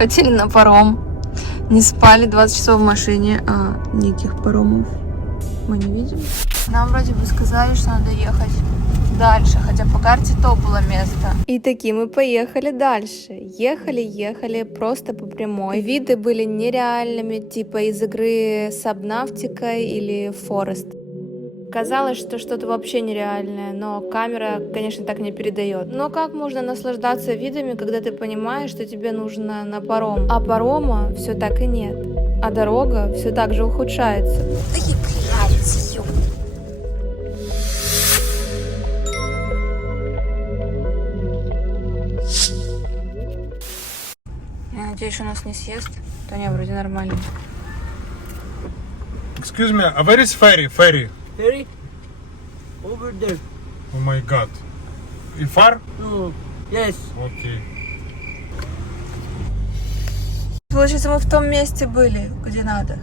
Хотели на паром. Не спали 20 часов в машине, а никаких паромов мы не видим. Нам вроде бы сказали, что надо ехать дальше, хотя по карте то было место. И таки мы поехали дальше. Ехали просто по прямой. Виды были нереальными, типа из игры Subnautica или Forest. Казалось, что что-то вообще нереальное, но камера, конечно, так не передает. Но как можно наслаждаться видами, когда ты понимаешь, что тебе нужно на паром? А парома все так и нет. А дорога все так же ухудшается. Я надеюсь, он нас не съест. То не, вроде нормально. Excuse me, where is ferry? Ferry. Ferry? Over there. Oh my god. И far? No. Yes. Окей. Получается, мы в том месте были, где надо.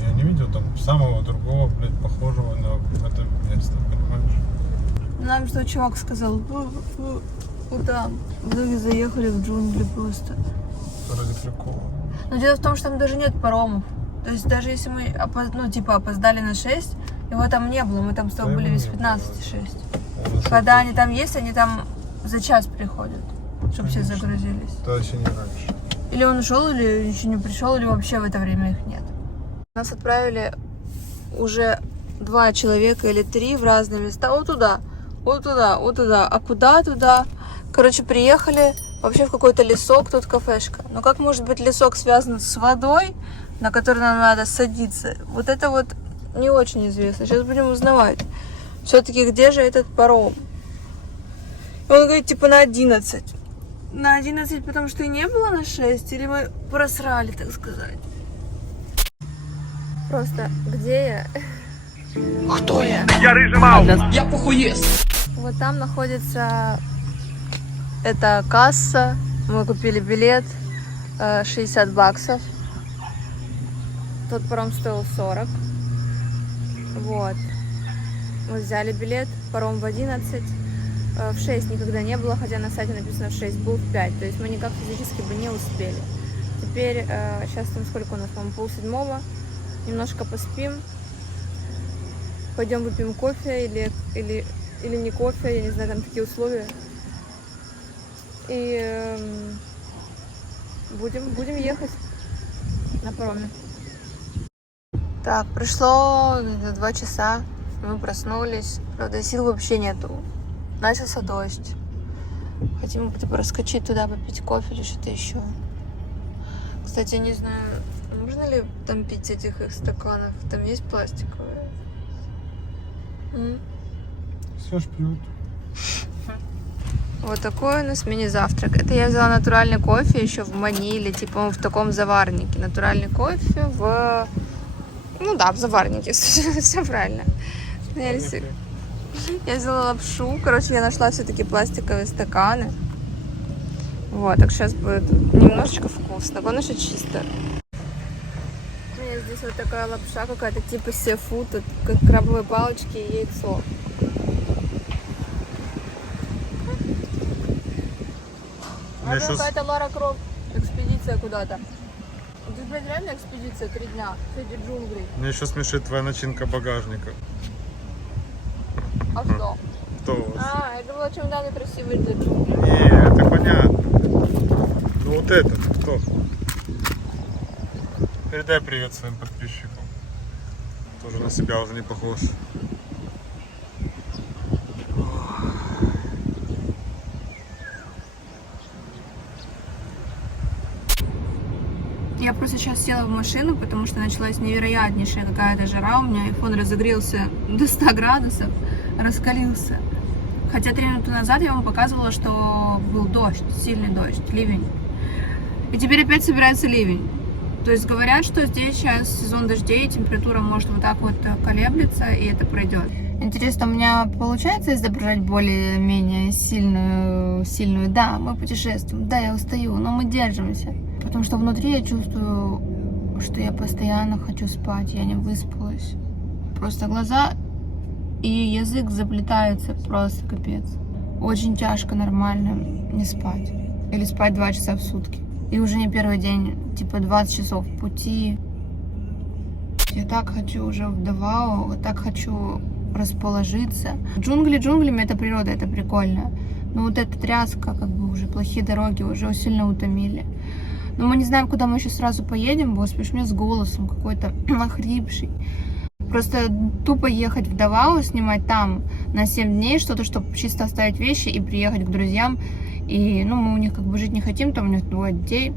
Я не видел там самого другого, блядь, похожего на это место, понимаешь? Нам что чувак сказал, вот там. В итоге заехали в джунгли просто. Ради прикола. Но дело в том, что там даже нет паромов. То есть даже если мы опоздали на 6, его там не было. Мы там с тобой были без 15,6. Когда они там есть, они там за час приходят, чтобы все загрузились. Да, еще не раньше. Или он ушел, или еще не пришел, или вообще в это время их нет. Нас отправили уже 2 человека или 3 в разные места. Вот туда, вот туда, вот туда. А куда туда? Короче, приехали вообще в какой-то лесок, тут кафешка. Но как может быть лесок связан с водой, на который нам надо садиться? Вот это вот не очень известно. Сейчас будем узнавать. Все-таки где же этот паром? И он говорит, типа на 11. На 11, потому что и не было на 6? Или мы просрали, так сказать? Просто где я? Кто я? Я рыжий Маус. Я похуест. Вот там находится эта касса. Мы купили билет, 60 баксов. Тот паром стоил 40. Вот. Мы взяли билет, паром в 11. В 6 никогда не было, хотя на сайте написано в 6, был в 5. То есть мы никак физически бы не успели. Теперь, сейчас там сколько у нас, по-моему, 6:30. Немножко поспим. Пойдем выпьем кофе или не кофе, я не знаю, там такие условия. И будем ехать на пароме. Так, прошло 2 часа, мы проснулись. Правда, сил вообще нету. Начался дождь. Хотим типа раскочить туда, попить кофе или что-то еще. Кстати, не знаю, можно ли там пить этих их стаканов? Там есть пластиковые? Саш, привет. Вот такой у нас мини-завтрак. Это я взяла натуральный кофе еще в Маниле, типа в таком заварнике. Натуральный кофе в... Ну да, в заварнике. Все правильно. Я взяла лапшу. Короче, я нашла все-таки пластиковые стаканы. Вот, так сейчас будет немножечко вкусно. Главное, что чисто. У меня здесь вот такая лапша какая-то, типа сефуд, как крабовые палочки и яйцо. А это какая-то Лара Крофт экспедиция куда-то. Тут, блядь, реально экспедиция 3 дня. Среди джунглей. Мне еще смешит твоя начинка багажника. А что? Кто у вас? А, я думала, чемоданы красивые для джунглей. Не, это понятно. Ну вот этот кто? Передай привет своим подписчикам. Тоже на себя уже не похож. Я просто сейчас села в машину, потому что началась невероятнейшая какая-то жара. У меня iPhone разогрелся до 100 градусов, раскалился. Хотя 3 минуты назад я вам показывала, что был дождь, сильный дождь, ливень. И теперь опять собирается ливень. То есть говорят, что здесь сейчас сезон дождей, температура может вот так вот колеблется, и это пройдет. Интересно, у меня получается изображать более-менее сильную? Да, мы путешествуем, да, я устаю, но мы держимся. Потому что внутри я чувствую, что я постоянно хочу спать, я не выспалась. Просто глаза и язык заплетаются, просто капец. Очень тяжко нормально не спать. Или спать 2 часа в сутки. И уже не первый день, типа 20 часов пути. Я так хочу уже в Давао, так хочу расположиться. Джунгли джунглями, это природа, это прикольно. Но вот эта тряска, как бы уже плохие дороги уже сильно утомили. Но мы не знаем, куда мы еще сразу поедем. Господи, у меня с голосом какой-то охрипший. Просто тупо ехать в Давао, снимать там на 7 дней что-то, чтобы чисто оставить вещи и приехать к друзьям. И, ну, мы у них как бы жить не хотим, там у них 2 детей.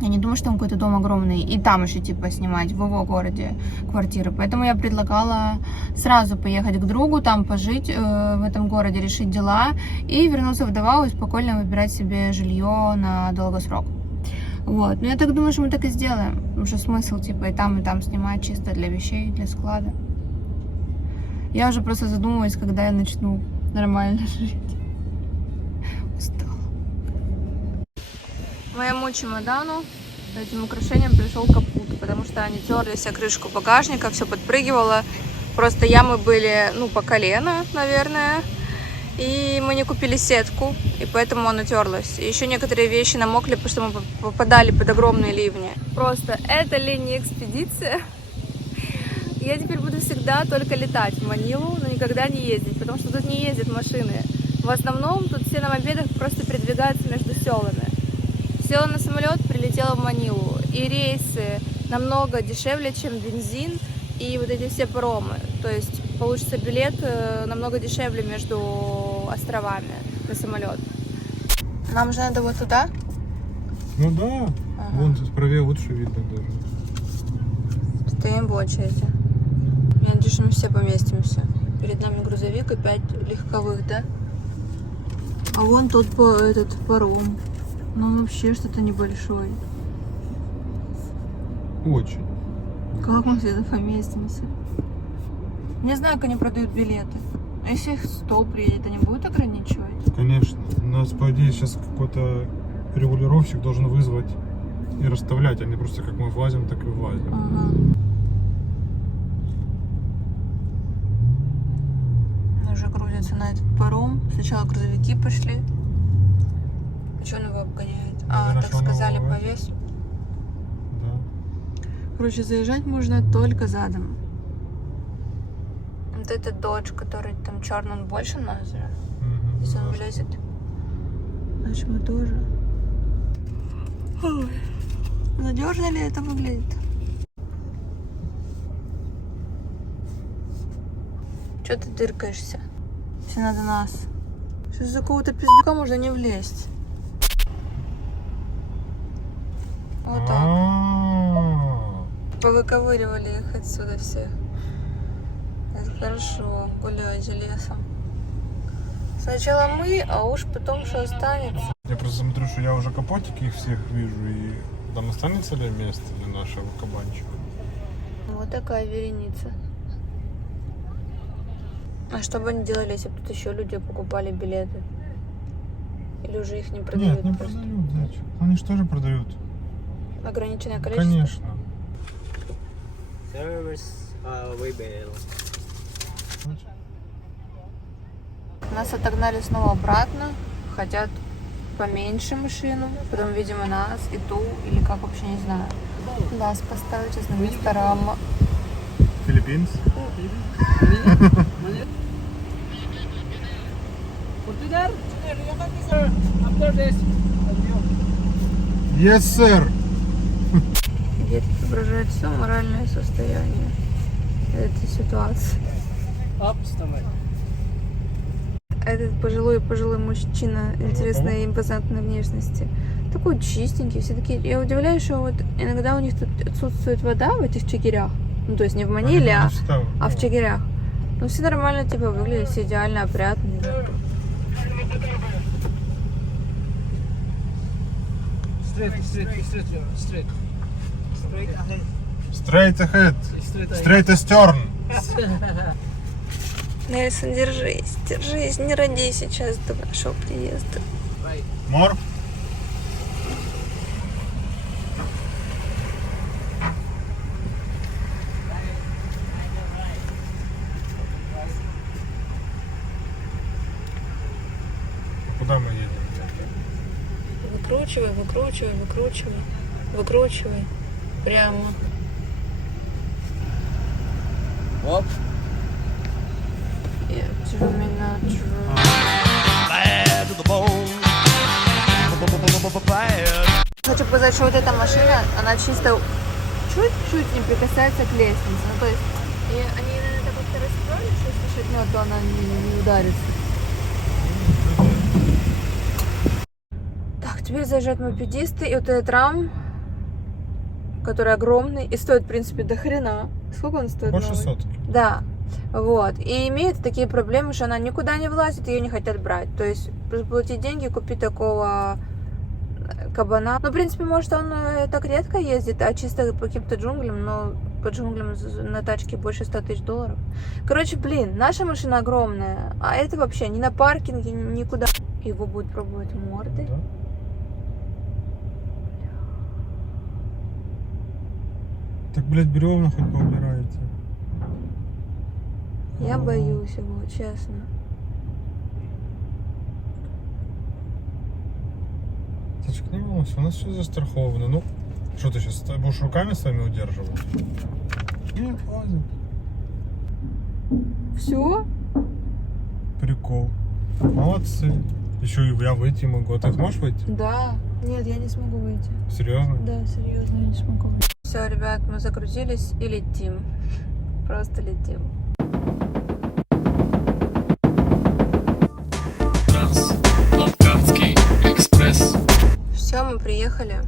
Я не думаю, что там какой-то дом огромный. И там еще, типа, снимать в его городе квартиры. Поэтому я предлагала сразу поехать к другу, там пожить в этом городе, решить дела. И вернуться в Давао и спокойно выбирать себе жилье на долгосрок. Вот. Но я так думаю, что мы так и сделаем. Потому что смысл, типа, и там снимать чисто для вещей, для склада. Я уже просто задумываюсь, когда я начну нормально жить. Устала. Моему чемодану этим украшением пришел капут, потому что они терлись о крышку багажника, все подпрыгивало. Просто ямы были, ну, по колено, наверное. И мы не купили сетку, и поэтому оно терлось. И еще некоторые вещи намокли, потому что мы попадали под огромные ливни. Просто это ли не экспедиция? Я теперь буду всегда только летать в Манилу, но никогда не ездить, потому что тут не ездят машины. В основном тут все на мопедах просто передвигаются между селами. Села на самолет, прилетела в Манилу. И рейсы намного дешевле, чем бензин и вот эти все паромы. То есть получится билет намного дешевле между островами на самолет. Нам же надо вот туда? Ну да. Ага. Вон тут правее лучше видно даже. Стоим в очереди. Я надеюсь, что мы все поместимся. Перед нами грузовик и 5 легковых, да? А вон тот этот паром. Ну он вообще что-то небольшой. Очень. Как мы все это поместимся? Не знаю, как они продают билеты. А если их 100 приедет, они будут ограничивать? Конечно. У нас, по идее, сейчас какой-то регулировщик должен вызвать и расставлять. Они просто как мы влазим, так и влазим. Ага. Уже грузятся на этот паром. Сначала грузовики пошли. А что он его обгоняет? А, Хорошо, так сказали нового. по весу. Да. Короче, заезжать можно только задом. Вот этот додж, который там черный, он больше нас же. Мгм, Если он да. влезет. Значит, мы тоже. Ой. Надежно ли это выглядит? Че ты дыркаешься? Все надо нас. Сейчас за какого-то пиздюка можно не влезть. Вот так. А-а-а. Повыковыривали их отсюда всех. Это хорошо, гуляйте лесом. Сначала мы, а уж потом что останется. Я просто смотрю, что я уже капотики их всех вижу, и там останется ли место для нашего кабанчика? Вот такая вереница. А что бы они делали, если бы тут еще люди покупали билеты? Или уже их не продают? Нет, не просто? продают, зачем? Они же тоже продают. Ограниченное количество? Конечно. Service waybill. Нас отогнали снова обратно. Хотят поменьше машину. Потом, видимо, нас и ту, или как, вообще не знаю. Нас поставят сейчас на место Рама. Филиппинс? Yes, sir. Где отображает все моральное состояние этой ситуации. Этот пожилой мужчина интересной и импозантной внешности. Такой чистенький, все такие. Я удивляюсь, что вот иногда у них тут отсутствует вода в этих чагирях. Ну, то есть не в Маниле, а в чагирях. Ну, все нормально, типа, выглядят, все идеально опрятные. Straight ahead. Straight astern. Нельсон, держись, не роди сейчас до нашего приезда. More? Куда мы едем? Выкручивай, выкручивай, выкручивай. Выкручивай. Прямо. Оп. Bad to the bone. Bad. Хочу показать, что вот эта машина, она чисто чуть-чуть не прикасается к лестнице. Ну, то есть, и они, наверное, так как-то расстроили, что если шагнет, то она не ударится. Так, теперь заезжают мопедисты, и вот этот рам, который огромный, и стоит, в принципе, до хрена. Сколько он стоит? Больше новый? сотки. Да. Вот. И имеет такие проблемы, что она никуда не влазит, ее не хотят брать. То есть, платить деньги, купить такого кабана. Ну, в принципе, может, он так редко ездит, а чисто по каким-то джунглям, но по джунглям на тачке больше 100 тысяч долларов. Короче, блин, наша машина огромная, а это вообще ни на паркинге, никуда. Его будут пробовать морды. Да? Так, блядь, бревна хоть поубираете. Я боюсь его, честно. Тачка, не волнуйся, у нас все застраховано. Ну, что ты сейчас будешь руками своими удерживать? Нет, хватит. Все? Прикол. Молодцы. Еще и я выйти могу. А ты сможешь выйти? Да. Нет, я не смогу выйти. Серьезно? Да, серьезно, я не смогу выйти. Все, ребят, мы загрузились и летим. Просто летим. Трансбалканский экспресс. Все, мы приехали.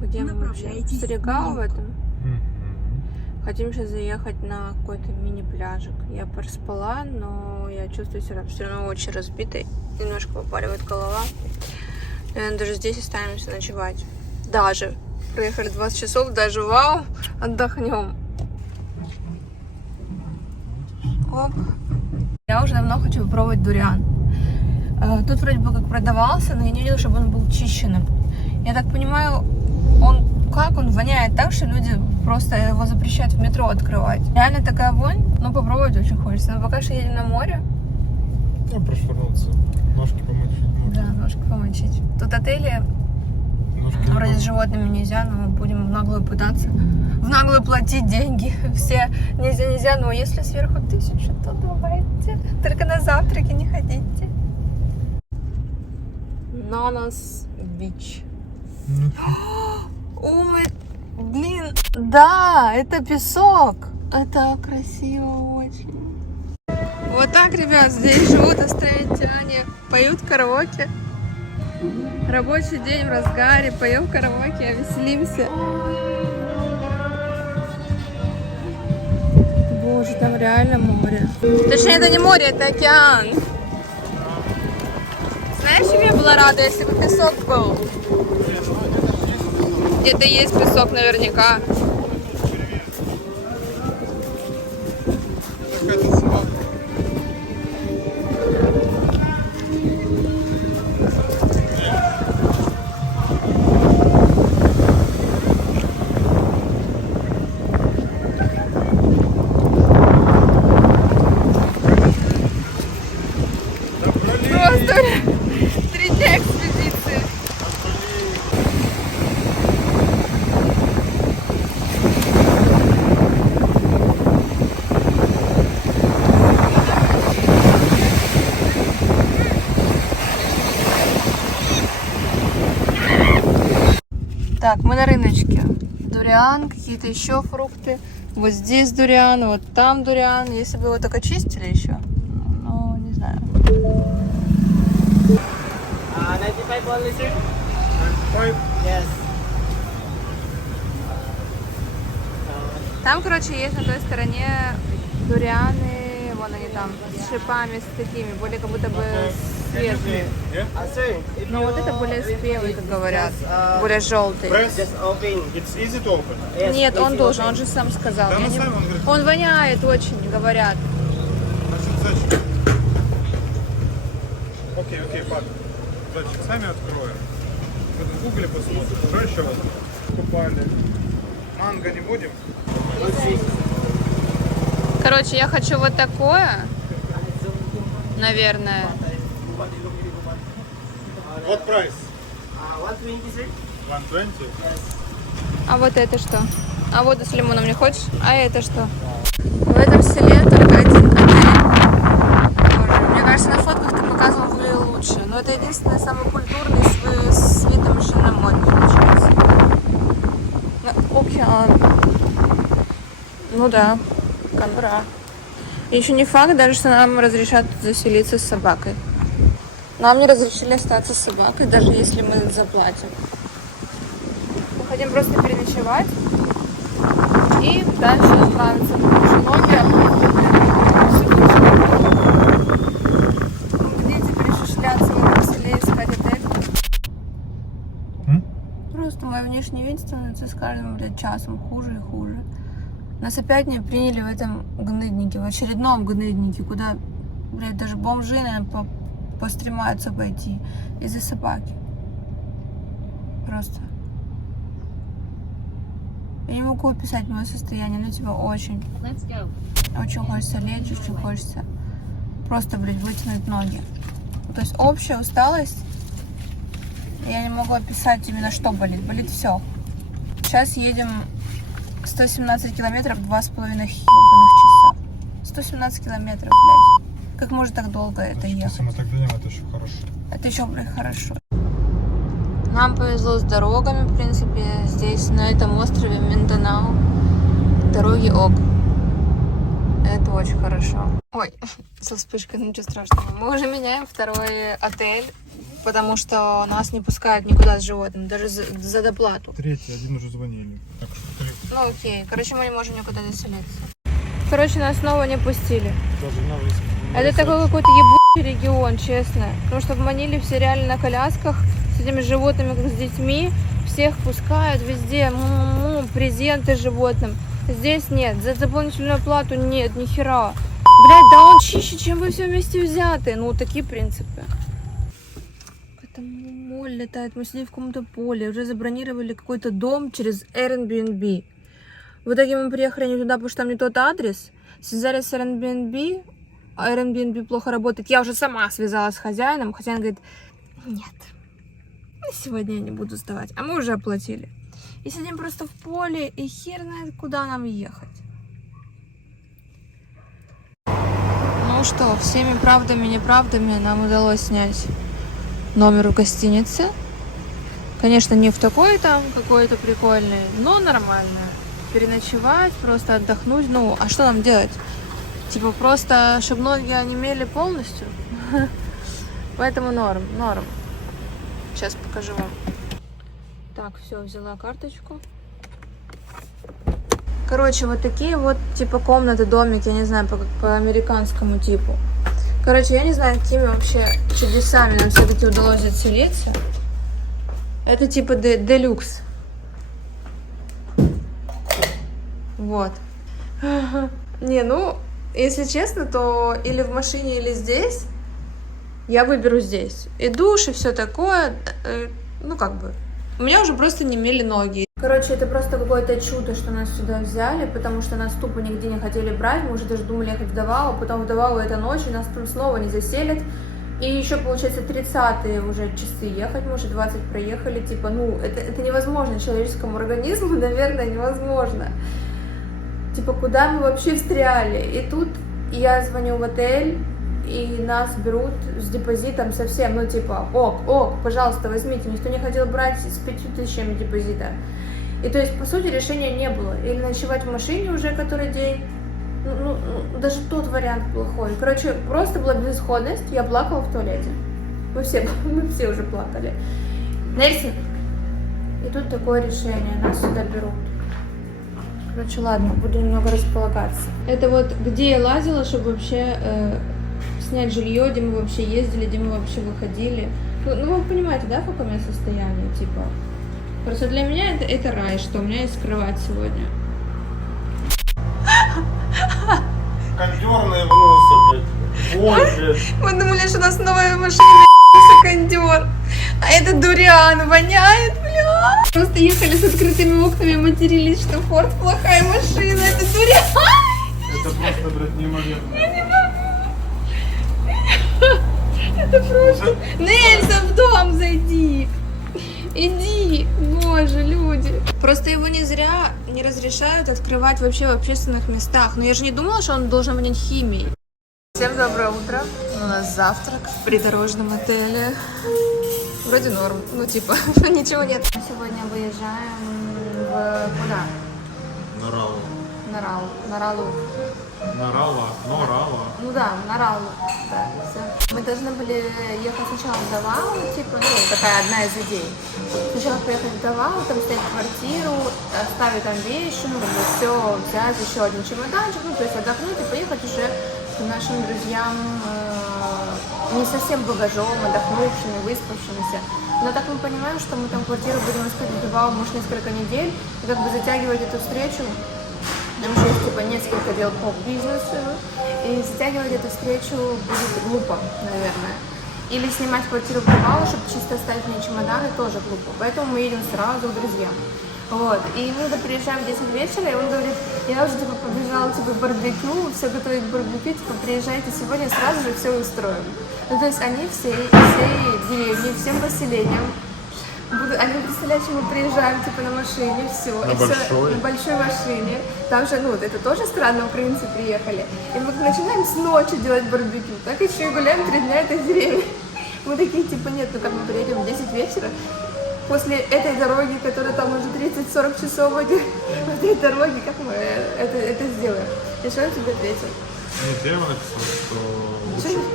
Где мы вообще? В Стригау в этом? Мгм. Хотим сейчас заехать на какой-то мини-пляжик. Я проспала, но я чувствую себя все равно очень разбитой. Немножко попаривает голова. Наверное, даже здесь останемся ночевать. Даже. Проехали 20 часов, даже вау, отдохнем. Оп. Я уже давно хочу попробовать дуриан. Тут вроде бы как продавался, но я не видела, чтобы он был чищенным. Я так понимаю, он воняет так, что люди просто его запрещают в метро открывать. Реально такая вонь, но попробовать очень хочется. Но пока что едем на море. Ну, прошвырнуться. Ножки помочить. Да, ножку помочить. Тут отели, Ножки не вроде с животными нельзя, но будем в наглую пытаться. В наглую платить деньги. Все нельзя, но если сверху 1000, то давайте. Только на завтраки не ходите. Нанос Бич. Ну, Ой, блин, да, это песок. Это красиво очень. Вот так, ребят, здесь живут островитяне. Поют караоке. Рабочий день в разгаре. Поем караоке, веселимся. Боже, там реально море. Точнее, это не море, это океан. Знаешь, чем я была рада, если бы песок был? Где-то есть песок наверняка. Просто 3 дня экспедиции. Так, мы на рыночке. Дуриан, какие-то еще фрукты. Вот здесь дуриан, вот там дуриан. Если бы его только чистили еще, ну, не знаю. 95 only, sir? Ой, Yes. Там, короче, есть на той стороне дурианы, вон они там, с шипами, с такими, более как будто бы свежие. Sir, if Но you вот это более спелый, как говорят, just, более желтый. just open. it's easy to open. Yes, Нет, он easy должен, open. он же сам сказал. Да, Я он не- сам, он говорит. Он воняет очень, говорят. Значит, зайчик. Окей, пап. Зайчик, сами откроем. Мы в гугле посмотрим. Что еще вот купали? Манго не будем? Короче, я хочу вот такое, наверное. What price? 120, sir. 120. Yes. А вот это что? А воду с лимоном не хочешь? А это что? В этом селе только один отель. Боже, мне кажется, на фотках ты показывал были лучше. Но это единственный самый культурный с видом еще на море получается. Океан. Ну да, Камбра. И еще не факт даже, что нам разрешат заселиться с собакой. Нам не разрешили остаться с собакой, даже если мы заплатим. Мы хотим просто переночевать и дальше отправиться, потому что ноги Где теперь еще шляться в этом селе, искать отель? Просто мой внешний вид становится с каждым, блядь, часом хуже и хуже. Нас опять не приняли в этом гниднике, в очередном гниднике, куда, блядь, даже бомжи, наверное, постремаются пойти из-за собаки. Просто. Я не могу описать мое состояние, но типа очень. Очень хочется лечь, очень хочется просто, блядь, вытянуть ноги. То есть общая усталость, я не могу описать именно, что болит. Болит все. Сейчас едем 117 километров, 2,5 часа. 117 километров, блядь. Как может так долго это ехать? Если мы так дойдем, это еще хорошо. Это еще, блядь, хорошо. Нам повезло с дорогами, в принципе. Здесь, на этом острове Минданау, дороги ок. Это очень хорошо. Ой, со вспышкой, ничего страшного. Мы уже меняем второй отель, потому что нас не пускают никуда с животным, даже за доплату. Третий, один уже звонили. Так что третий. Ну окей, короче, мы не можем никуда заселиться. Короче, нас снова не пустили. Даже новый. Это такой какой-то ебучий регион, честно. Потому что в Маниле все реально на колясках, с этими животными, как с детьми. Всех пускают везде, презенты животным. Здесь нет, за дополнительную плату нет, ни хера. Блядь, да он чище, чем вы все вместе взяты. Ну, такие принципы. Это моль летает, мы сидим в каком-то поле, уже забронировали какой-то дом через Airbnb. В итоге мы приехали не туда, потому что там не тот адрес. Связались с Airbnb, а Airbnb плохо работает. Я уже сама связалась с хозяином. Хозяин говорит, нет, сегодня я не буду сдавать. А мы уже оплатили. И сидим просто в поле, и хер знает, куда нам ехать. Ну что, всеми правдами и неправдами нам удалось снять номер в гостинице. Конечно, не в такой там какой-то прикольный, но нормально. Переночевать, просто отдохнуть. Ну, а что нам делать? Типа просто, чтобы ноги онемели полностью. Поэтому норм. Сейчас покажу вам. Так, все, взяла карточку. Короче, вот такие вот, типа, комнаты, домики, я не знаю, по американскому типу. Короче, я не знаю, какими вообще чудесами нам все-таки удалось заселиться. Это типа делюкс. Вот. Не, ну, если честно, то или в машине, или здесь. Я выберу здесь. И душ, и все такое. Ну, как бы. У меня уже просто немели ноги. Короче, это просто какое-то чудо, что нас сюда взяли, потому что нас тупо нигде не хотели брать. Мы уже даже думали ехать в Давау, потом в Давау эта ночь, и нас там снова не заселят. И еще, получается, 30-е уже часы ехать, мы уже 20 проехали. Типа, ну, это невозможно человеческому организму, наверное, невозможно. Типа, куда мы вообще встряли? И тут я звоню в отель, и нас берут с депозитом совсем, ну, типа, ок, пожалуйста, возьмите. Никто не хотел брать с 5000 депозита. И то есть, по сути, решения не было. Или ночевать в машине уже который день. Ну, даже тот вариант плохой. Короче, просто была безысходность. Я плакала в туалете. Мы все уже плакали. Нельсон. И тут такое решение. Нас сюда берут. Короче, ладно, буду немного располагаться. Это вот где я лазила, чтобы вообще снять жилье, где мы вообще ездили, где мы вообще выходили. Ну, вы понимаете, да, в каком я состоянии, типа. Просто для меня это рай, что у меня есть кровать сегодня. Кондерные волосы, блядь. Ой, блядь. Мы думали, что у нас новая машина, кондер. А это дуриан, воняет, бля. Просто ехали с открытыми окнами, матерились, что Форд плохая машина. Это дуриан. Это просто, блядь, неимоверно. Я не могу. Это просто... Нельсон, в дом зайди. Иди, боже, люди. Просто его не зря не разрешают открывать вообще в общественных местах. Но я же не думала, что он должен вонять химией. Всем доброе утро. У нас завтрак в придорожном отеле. Вроде норм, ну типа, ничего нет. Сегодня выезжаем в куда? На Ралу. На Ралу. На Рала? Ну да, на Ралу. Да, все. Мы должны были ехать сначала в Давау, типа, ну, такая одна из идей. Сначала поехать в Давау, там снять квартиру, оставить там вещи, ну, как бы все, взять еще один чемоданчик, ну, то есть отдохнуть и поехать уже к нашим друзьям не совсем багажом, отдохнувшими, выспавшимися. Но так мы понимаем, что мы там квартиру будем искать в Давау, может, несколько недель, и как бы затягивать эту встречу. Нам еще есть типа несколько дел по бизнесу, и затягивать эту встречу будет глупо, наверное. Или снимать квартиру в Давау, чтобы чисто оставить мне чемоданы, тоже глупо. Поэтому мы едем сразу к друзьям. Вот. И мы приезжаем в 10 вечера, и он говорит, я уже типа побежала типа барбекю, все готовить к барбекю, типа приезжайте сегодня, сразу же все устроим. Ну то есть они всей деревни, всем поселениям. Они представляют, что мы приезжаем типа на машине, все, на большой машине. Там же, ну, это тоже странно, украинцы приехали. И мы начинаем с ночи делать барбекю, так еще и гуляем 3 дня этой деревни. Мы такие, типа, нет, ну как мы приедем в 10 вечера, после этой дороги, которая там уже 30-40 часов в этой дороге, как мы это сделаем? И что он тебе ответил? Нет, я ему написал, что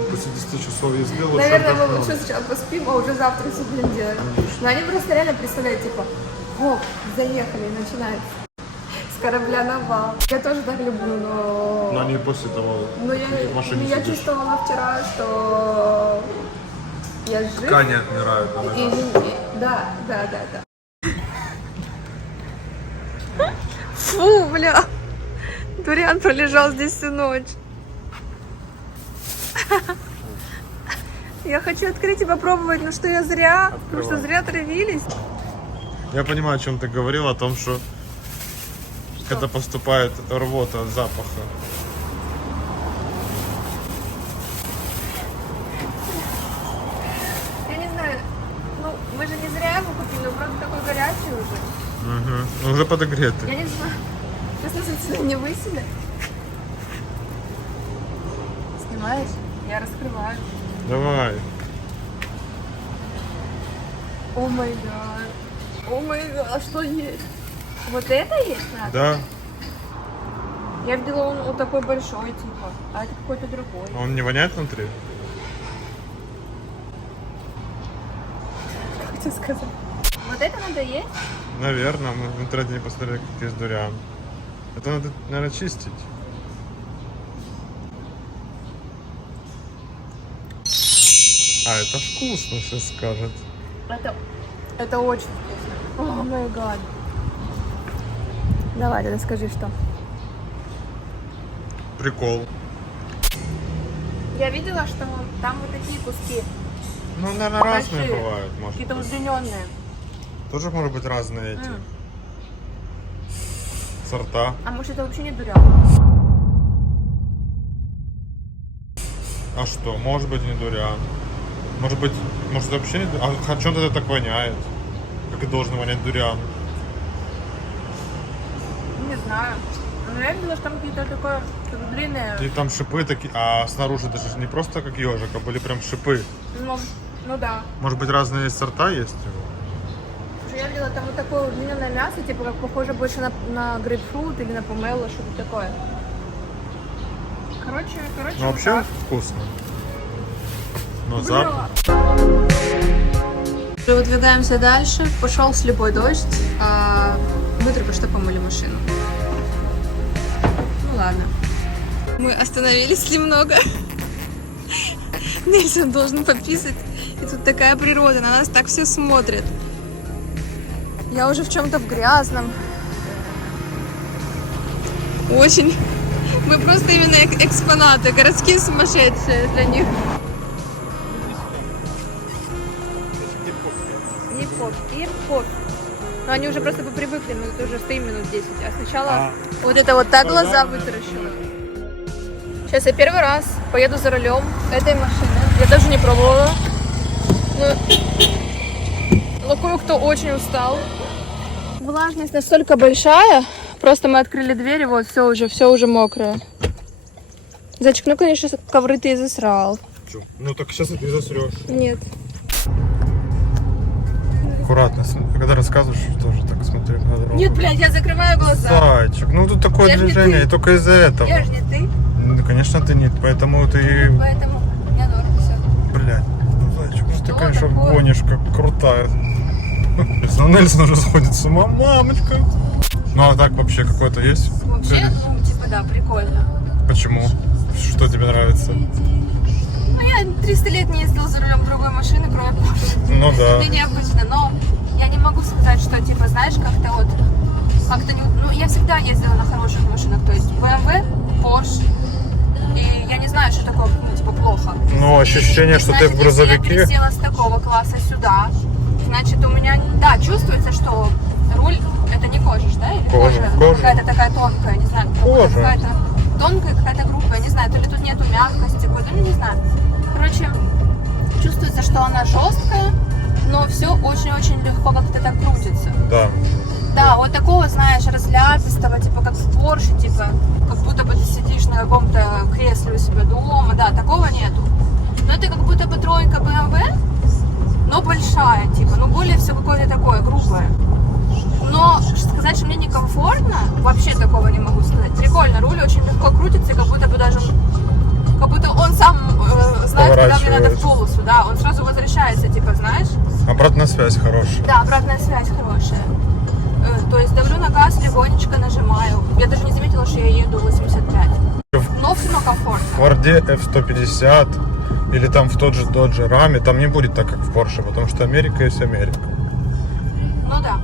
после 10 часов езды лучше наверное, мы отдохнуть. лучше сначала поспим, а уже завтра все будем делать. Но они просто реально представляют, типа, о, заехали, и начинается. С корабля на бал. Я тоже так люблю, но... Но не после того, Но я, в машине я сидишь. чувствовала вчера, что я жив. Ткани отмирают. Да. Фу, бля. Дуриан пролежал здесь всю ночь. Я хочу открыть и попробовать, но что я зря, потому что зря травились. Я понимаю, о чем ты говорил, о том, что когда поступает рвота от запаха. Я не знаю, ну мы же не зря его купили, он вроде такой горячий уже. Угу. Он уже подогретый. Я не знаю, просто не высели. Снимаешь? Я раскрываю. Давай. О май гад. О май гад. А что есть? Вот это есть, правда? Да. Я видела, он вот такой большой, типа. А это какой-то другой. Он не воняет внутри? Как тебе сказать? Вот это надо есть? Наверное. Мы в интернете не посмотрели, как есть дуриан. Это надо, наверное, чистить. А, это вкусно, сейчас скажет. Это очень вкусно. О май гад. Давай, тогда скажи, что. Прикол. Я видела, что там вот такие куски. Ну, наверное, разные большие, бывают, может какие-то быть. удлиненные. Тоже может быть разные эти сорта. А может это вообще не дуриан? А что? Может быть, не дуриан. Может быть, может вообще не дуриан. А чем тогда так воняет? Как и должен вонять дуриан? Не знаю. Но я видела, что там какие-то такое длинные. И там шипы такие, а снаружи даже не просто как ежик, а были прям шипы. Ну да. Может быть, разные сорта есть его? Я видела там вот такое удлиненное мясо, типа как похоже больше на грейпфрут или на помело, что-то такое. Короче, Ну, вообще так. вкусно. Но запах... Уже выдвигаемся дальше. Пошел слепой дождь, а мы только что помыли машину. Ну ладно. Мы остановились немного. Нельзя, должен пописать. И тут такая природа, на нас так все смотрят. Я уже в чем-то в грязном. Очень. Мы просто именно экспонаты, городские сумасшедшие для них. Не пофиг, им пофиг. Но они уже просто попривыкли, мы тут уже стоим минут 10. А сначала вот это вот так глаза вытаращила. Сейчас я первый раз поеду за рулем этой машины. Я даже не пробовала. Ну, кое-кто очень устал. Влажность настолько большая, просто мы открыли двери, вот все уже мокрое. Зайчик, ну конечно, ковры ты и засрал. Чё? Ну так сейчас ты засрешь. Нет. Аккуратно, когда рассказываешь, тоже так смотри на дорогу. Нет, блядь, я закрываю глаза. Зайчик, ну тут такое Я ж не движение, ты. и только из-за этого. Я же не ты, Ну, конечно, ты нет, поэтому ты... поэтому у меня норм все. Блядь, ну, зайчик, ну ты, Что конечно, такое? гонишь, как крутая. Ну, Нельсон уже сходит с ума, мамочка. Ну, а так вообще какой-то есть? Вообще, ну, типа, да, прикольно. Почему? Что тебе нравится? Ну, я 300 лет не ездила за рулем другой машины, кроме Porsche. Ну да. Мне необычно, но я не могу сказать, что, типа, знаешь, как-то вот, как-то не... Ну, я всегда ездила на хороших машинах, то есть BMW, Porsche, и я не знаю, что такое, ну, типа, плохо. Ну, ощущение, что ты в Значит, грузовике. если я пересела с такого класса сюда, значит, у меня, да, чувствуется, что руль, это не кожа, да, или Кожа. какая-то такая тонкая, не знаю, Кожа. какая-то тонкая, какая-то грубая, не знаю, то ли тут нету мягкости какой-то, ну, не знаю. Короче, чувствуется, что она жесткая, но все очень-очень легко как-то так крутится. Да. Да, вот такого, знаешь, разляпистого, типа как в Porsche, типа, как будто бы ты сидишь на каком-то кресле у себя дома, да, такого нету. Но это как будто бы тройка BMW, но большая, типа, ну более все какое-то такое грубое. Но сказать, что мне некомфортно, вообще такого не могу сказать. Прикольно, руль очень легко крутится, как будто бы даже, как будто он сам знает, когда мне надо в полосу, да, он сразу возвращается, типа, знаешь. Обратная связь хорошая. Да, обратная связь хорошая. То есть давлю на газ, легонечко нажимаю. Я даже не заметила, что я еду 85. Но все равно комфортно. В Форде F150 или там в тот же Dodge Ram, там не будет так, как в Porsche, потому что Америка есть Америка. Ну да.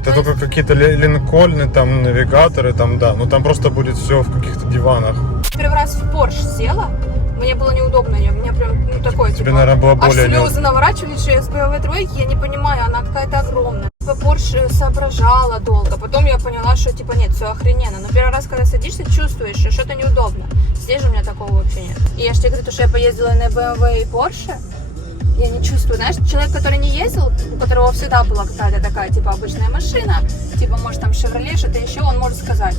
Это То только какие-то линкольны, там навигаторы, там да, но там просто будет все в каких-то диванах. Первый раз в Porsche села, мне было неудобно, мне прям, ну такое, Тебе, типа, наверное, было аж более слезы наворачивались, что я с BMW тройки, я не понимаю, она какая-то огромная. Porsche соображала долго, потом я поняла, что типа нет, все охрененно. Но первый раз, когда садишься, чувствуешь, что что-то неудобно. Здесь же у меня такого вообще нет. И я же тебе говорю, то, что я поездила на BMW и Porsche, я не чувствую. Знаешь, человек, который не ездил, у которого всегда была какая-то такая, типа, обычная машина, типа, может, там, Chevrolet, что-то еще, он может сказать,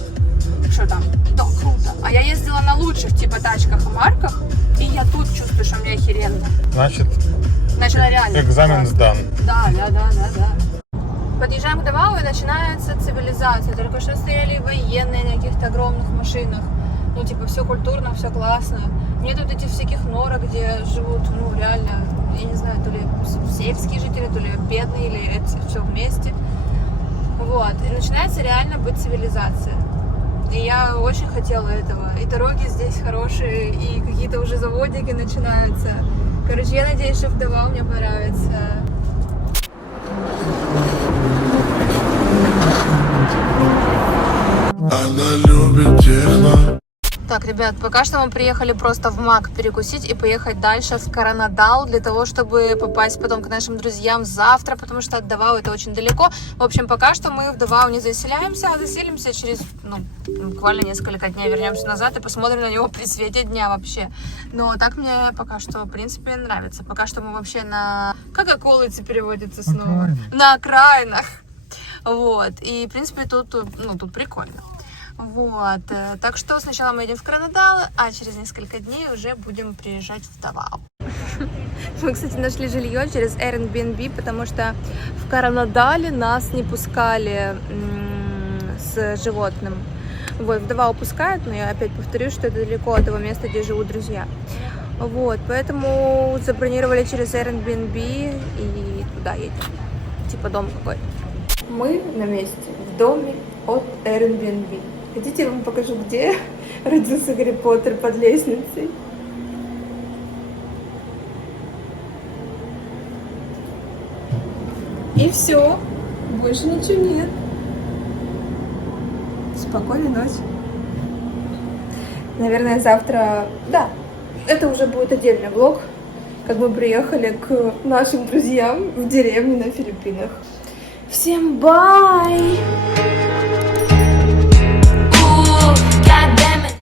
что там, да, круто. А я ездила на лучших, типа, тачках и марках, и я тут чувствую, что мне охеренно. Значит, она реально экзамен сдан. Да. Подъезжаем к Давау, и начинается цивилизация. Только что стояли военные на каких-то огромных машинах. Ну, типа, все культурно, все классно. Нет вот этих всяких норок, где живут, ну, реально, я не знаю, то ли сельские жители, то ли бедные, или это все вместе. Вот. И начинается реально быть цивилизация. И я очень хотела этого. И дороги здесь хорошие, и какие-то уже заводики начинаются. Короче, я надеюсь, что в Давау мне понравится. Она любит техно. Так, ребят, пока что мы приехали просто в МАК перекусить и поехать дальше в Коронадал для того, чтобы попасть потом к нашим друзьям завтра, потому что от Давау это очень далеко. В общем, пока что мы в Давау не заселяемся, а заселимся через, ну, буквально несколько дней, вернемся назад и посмотрим на него при свете дня вообще. Но так мне пока что, в принципе, нравится. Пока что мы вообще на... Как околицы переводится снова? На окраинах. Вот. И, в принципе, тут прикольно. Вот, так что сначала мы едем в Коронадал, а через несколько дней уже будем приезжать в Давау. Мы, кстати, нашли жилье через Airbnb, потому что в Коронадале нас не пускали с животным. Вот, в Давау пускают, но я опять повторюсь, что это далеко от того места, где живут друзья. Вот, поэтому забронировали через Airbnb и туда едем. Типа дом какой-то. Мы на месте, в доме от Airbnb. Хотите, я вам покажу, где родился Гарри Поттер под лестницей? И все. Больше ничего нет. Спокойной ночи. Наверное, завтра... Да, это уже будет отдельный влог, как мы приехали к нашим друзьям в деревню на Филиппинах. Всем бай!